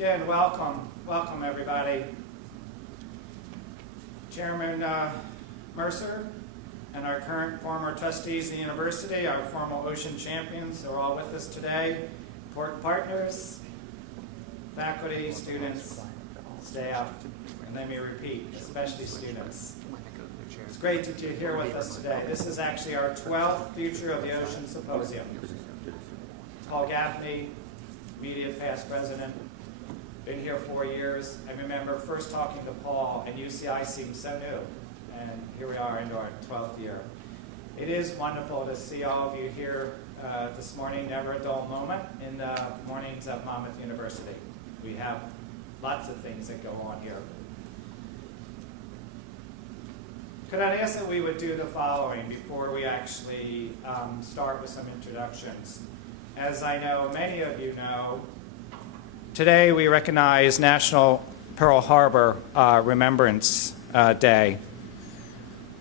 Again, welcome everybody. Chairman Mercer and our current former trustees of the university, our former Ocean champions are all with us today. Important partners, faculty, students, staff, and let me repeat, especially students. It's great that you're here with us today. This is actually our 12th Future of the Ocean Symposium. Paul Gaffney, immediate past president, been here 4 years. I remember first talking to Paul, and UCI seemed so new, and here we are into our 12th year. It is wonderful to see all of you here this morning. Never a dull moment in the mornings of Monmouth University. We have lots of things that go on here. Could I ask that we would do the following before we actually start with some introductions? As I know many of you know, today we recognize National Pearl Harbor Remembrance Day.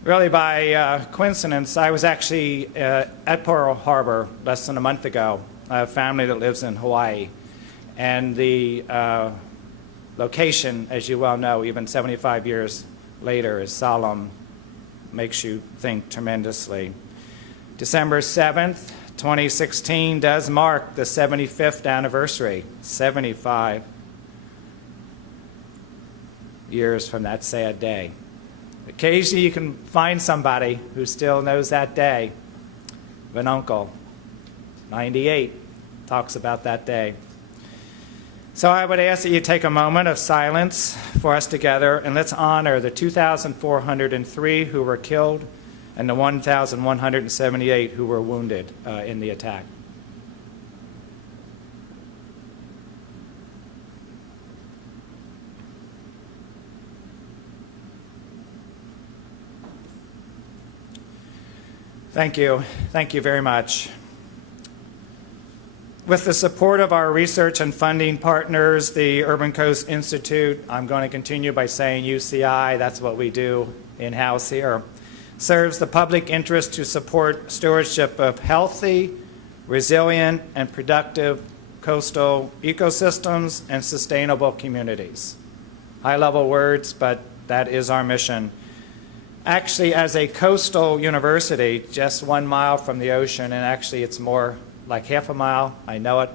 Really by coincidence, I was actually at Pearl Harbor less than a month ago. I have family that lives in Hawaii. And the location, as you well know, even 75 years later, is solemn, makes you think tremendously. December 7th, 2016 does mark the 75th anniversary, 75 years from that sad day. Occasionally you can find somebody who still knows that day. An uncle, 98, talks about that day. So I would ask that you take a moment of silence for us together, and let's honor the 2,403 who were killed and the 1,178 who were wounded in the attack. Thank you. Thank you very much. With the support of our research and funding partners, the Urban Coast Institute, I'm going to continue by saying UCI, that's what we do in-house here, serves the public interest to support stewardship of healthy, resilient, and productive coastal ecosystems and sustainable communities. High-level words, but that is our mission. Actually, as a coastal university, just 1 mile from the ocean, and actually it's more like half a mile. I know it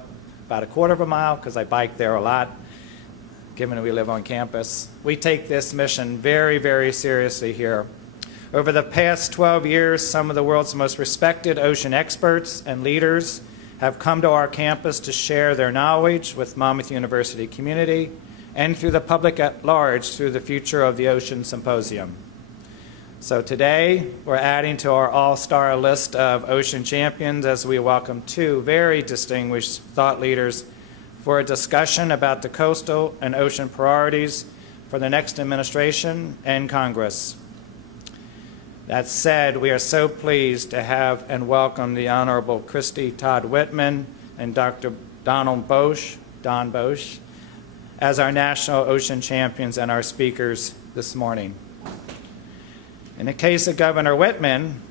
about a quarter of a mile because I bike there a lot, given that we live on campus. We take this mission very, very seriously here. Over the past 12 years, some of the world's most respected ocean experts and leaders have come to our campus to share their knowledge with Monmouth University community and through the public at large through the Future of the Ocean Symposium. So today, we're adding to our all-star list of ocean champions as we welcome 2 very distinguished thought leaders for a discussion about the coastal and ocean priorities for the next administration and Congress. That said, we are so pleased to have and welcome the Honorable Christy Todd Whitman and Dr. Don Bosch, as our National Ocean Champions and our speakers this morning. In the case of Governor Whitman,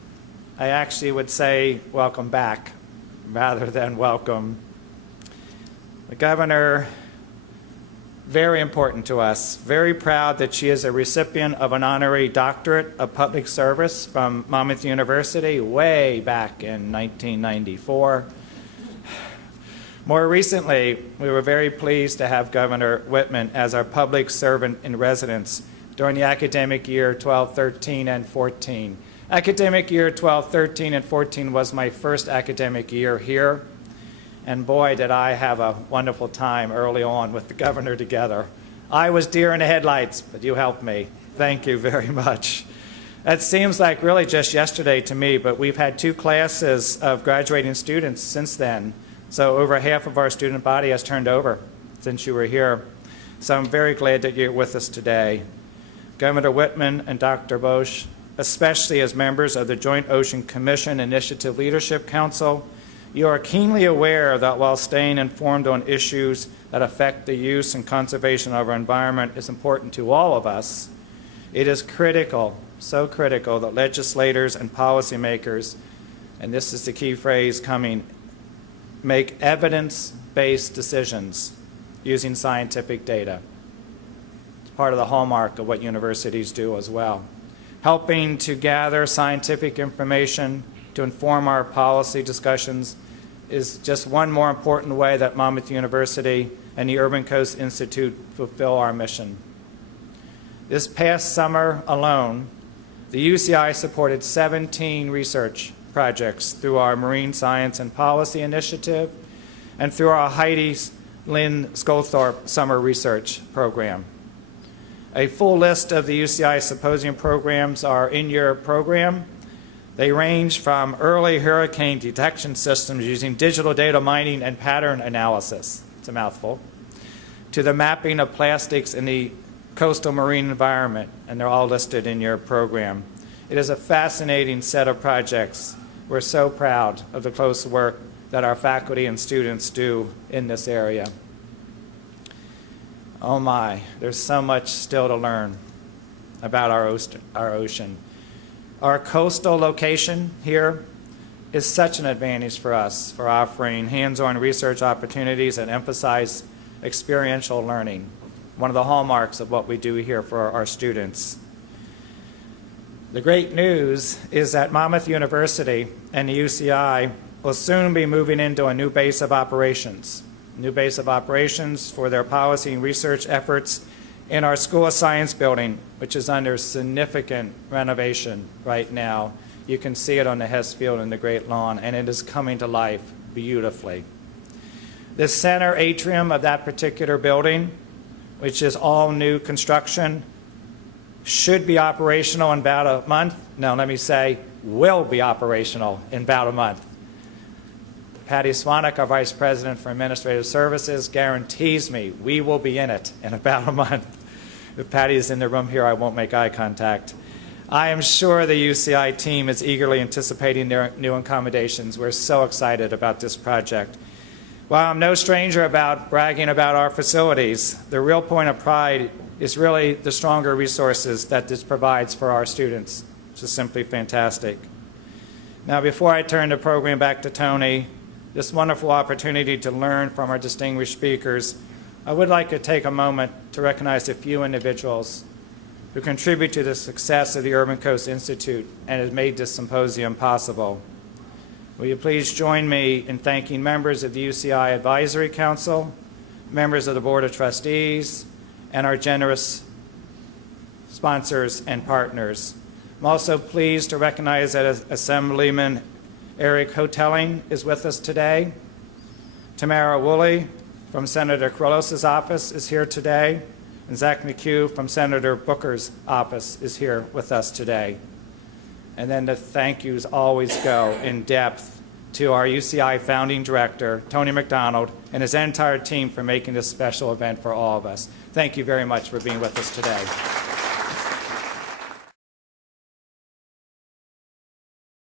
I actually would say welcome back rather than welcome. The governor, very important to us, very proud that she is a recipient of an honorary doctorate of public service from Monmouth University way back in 1994. More recently, we were very pleased to have Governor Whitman as our public servant in residence during the academic year 12-13 and 14. Academic year 12-13 and 14 was my first academic year here, and boy, did I have a wonderful time early on with the governor together. I was deer in the headlights, but you helped me. Thank you very much. That seems like really just yesterday to me, but we've had 2 classes of graduating students since then, so over half of our student body has turned over since you were here. So I'm very glad that you're with us today. Governor Whitman and Dr. Bosch, especially as members of the Joint Ocean Commission Initiative Leadership Council, you are keenly aware that while staying informed on issues that affect the use and conservation of our environment is important to all of us, it is critical, so critical, that legislators and policymakers, and this is the key phrase coming, make evidence-based decisions using scientific data. It's part of the hallmark of what universities do as well. Helping to gather scientific information to inform our policy discussions is just one more important way that Monmouth University and the Urban Coast Institute fulfill our mission. This past summer alone, the UCI supported 17 research projects through our Marine Science and Policy Initiative and through our Heidi Lynn Sculthorpe Summer Research Program. A full list of the UCI symposium programs are in your program. They range from early hurricane detection systems using digital data mining and pattern analysis, it's a mouthful, to the mapping of plastics in the coastal marine environment, and they're all listed in your program. It is a fascinating set of projects. We're so proud of the close work that our faculty and students do in this area. Oh my, there's so much still to learn about our ocean. Our coastal location here is such an advantage for us for offering hands-on research opportunities that emphasize experiential learning, one of the hallmarks of what we do here for our students. The great news is that Monmouth University and the UCI will soon be moving into a new base of operations for their policy and research efforts in our School of Science building, which is under significant renovation right now. You can see it on the Hess Field and the Great Lawn, and it is coming to life beautifully. The center atrium of that particular building, which is all new construction, should be operational in about a month. No, let me say, will be operational in about a month. Patty Swanek, our Vice President for Administrative Services, guarantees me we will be in it in about a month. If Patty is in the room here, I won't make eye contact. I am sure the UCI team is eagerly anticipating their new accommodations. We're so excited about this project. While I'm no stranger about bragging about our facilities, the real point of pride is really the stronger resources that this provides for our students, which is simply fantastic. Now, before I turn the program back to Tony, this wonderful opportunity to learn from our distinguished speakers, I would like to take a moment to recognize a few individuals who contribute to the success of the Urban Coast Institute and have made this symposium possible. Will you please join me in thanking members of the UCI Advisory Council, members of the Board of Trustees, and our generous sponsors and partners. I'm also pleased to recognize that Assemblyman Eric Hotelling is with us today. Tamara Woolley from Senator Carlos's office is here today, and Zach McHugh from Senator Booker's office is here with us today. And then the thank yous always go in depth to our UCI founding director, Tony McDonald, and his entire team for making this special event for all of us. Thank you very much for being with us today.